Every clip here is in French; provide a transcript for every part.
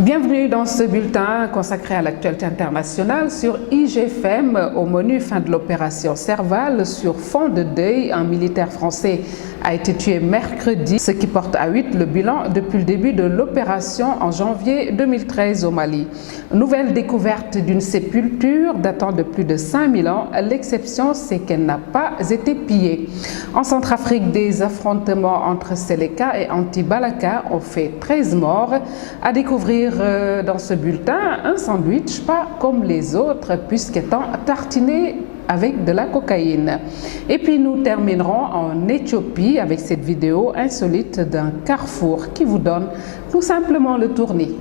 Bienvenue dans ce bulletin consacré à l'actualité internationale sur IGFM. Au menu, fin de l'opération Serval. Sur fond de deuil, un militaire français a été tué mercredi, ce qui porte à 8 le bilan depuis le début de l'opération en janvier 2013 au Mali. Nouvelle découverte d'une sépulture datant de plus de 5000 ans. L'exception, c'est qu'elle n'a pas été pillée. En Centrafrique, des affrontements entre Seleka et Anti-Balaka ont fait 13 morts. À découvrir dans ce bulletin un sandwich pas comme les autres puisqu'étant tartiné avec de la cocaïne. Et puis nous terminerons en Éthiopie avec cette vidéo insolite d'un carrefour qui vous donne tout simplement le tournis.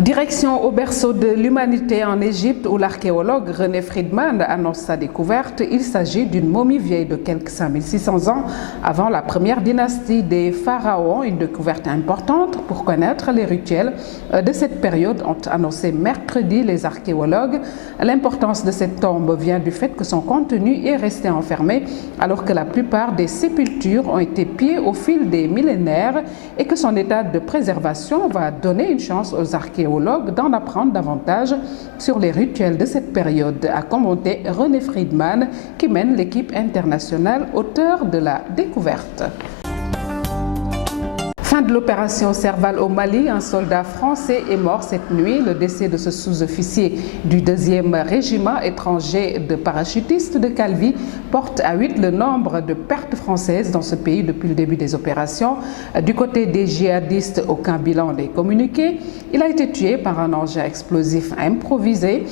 Direction au berceau de l'humanité en Égypte où l'archéologue René Friedman annonce sa découverte. Il s'agit d'une momie vieille de quelques 5600 ans avant la première dynastie des pharaons. Une découverte importante pour connaître les rituels de cette période, ont annoncé mercredi les archéologues. L'importance de cette tombe vient du fait que son contenu est resté enfermé alors que la plupart des sépultures ont été pillées au fil des millénaires et que son état de préservation va donner une chance aux archéologues d'en apprendre davantage sur les rituels de cette période, a commenté René Friedman, qui mène l'équipe internationale auteur de la découverte. Fin de l'opération Serval au Mali, un soldat français est mort cette nuit. Le décès de ce sous-officier du 2e régiment étranger de parachutistes de Calvi porte à 8 le nombre de pertes françaises dans ce pays depuis le début des opérations. Du côté des djihadistes, aucun bilan n'est communiqué. Il a été tué par un engin explosif improvisé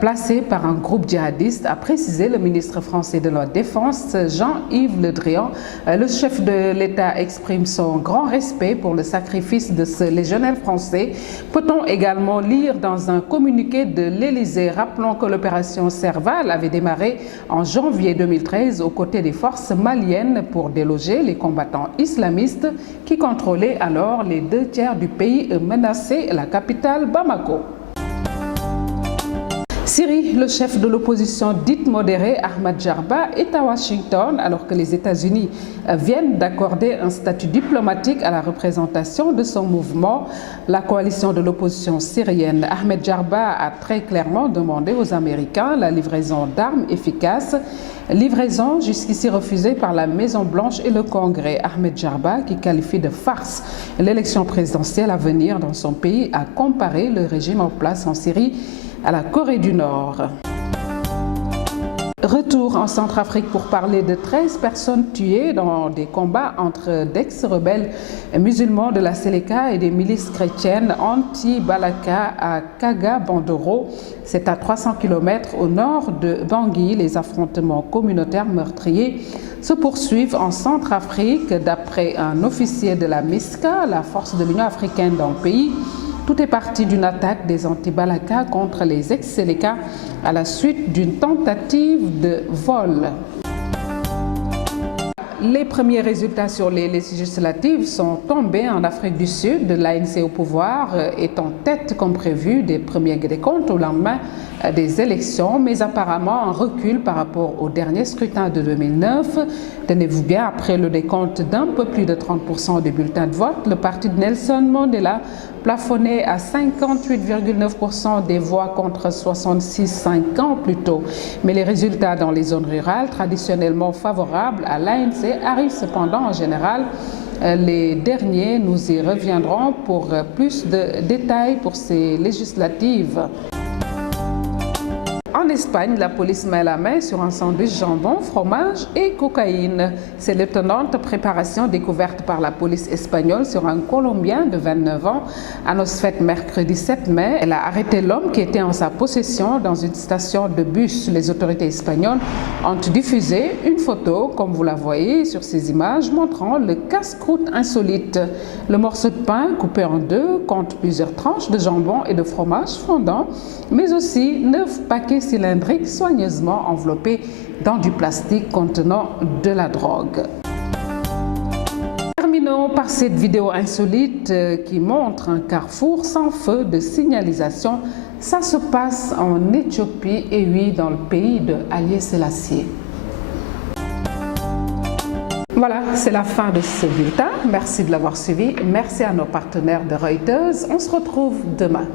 placé par un groupe djihadiste, a précisé le ministre français de la Défense, Jean-Yves Le Drian. Le chef de l'État exprime son grand respect pour le sacrifice de ce légionnaire français. Peut-on également lire dans un communiqué de l'Élysée. Rappelons que l'opération Serval avait démarré en janvier 2013 aux côtés des forces maliennes pour déloger les combattants islamistes qui contrôlaient alors les 2/3 du pays et menaçaient la capitale Bamako. Syrie, le chef de l'opposition dite modérée, Ahmad Jarba, est à Washington alors que les États-Unis viennent d'accorder un statut diplomatique à la représentation de son mouvement. La coalition de l'opposition syrienne, Ahmed Jarba, a très clairement demandé aux Américains la livraison d'armes efficaces, livraison jusqu'ici refusée par la Maison-Blanche et le Congrès. Ahmed Jarba, qui qualifie de farce l'élection présidentielle à venir dans son pays, a comparé le régime en place en Syrie à la Corée du Nord. Retour en Centrafrique pour parler de 13 personnes tuées dans des combats entre d'ex-rebelles musulmans de la Seleka et des milices chrétiennes anti-Balaka à Kaga-Bandoro. C'est à 300 km au nord de Bangui. Les affrontements communautaires meurtriers se poursuivent en Centrafrique. D'après un officier de la MISCA, la force de l'Union africaine dans le pays, tout est parti d'une attaque des anti-Balaka contre les ex-Seleka à la suite d'une tentative de vol. Les premiers résultats sur les législatives sont tombés en Afrique du Sud. L'ANC au pouvoir est en tête comme prévu des premiers décomptes au lendemain des élections, mais apparemment un recul par rapport au dernier scrutin de 2009. Tenez-vous bien, après le décompte d'un peu plus de 30% des bulletins de vote, le parti de Nelson Mandela plafonnait à 58,9% des voix contre 66,5 ans plus tôt. Mais les résultats dans les zones rurales, traditionnellement favorables à l'ANC, arrivent cependant en général les derniers. Nous y reviendrons pour plus de détails pour ces législatives. En Espagne, la police met la main sur un sandwich jambon, fromage et cocaïne. C'est l'étonnante préparation découverte par la police espagnole sur un Colombien de 29 ans. Annonce faite mercredi 7 mai. Elle a arrêté l'homme qui était en sa possession dans une station de bus. Les autorités espagnoles ont diffusé une photo, comme vous la voyez sur ces images, montrant le casse-croûte insolite. Le morceau de pain coupé en deux compte plusieurs tranches de jambon et de fromage fondant, mais aussi 9 paquets cylindriques soigneusement enveloppés dans du plastique contenant de la drogue. Terminons par cette vidéo insolite qui montre un carrefour sans feu de signalisation. Ça se passe en Éthiopie et oui, dans le pays de Haïlé Sélassié. Voilà, c'est la fin de ce bulletin. Merci de l'avoir suivi. Merci à nos partenaires de Reuters. On se retrouve demain.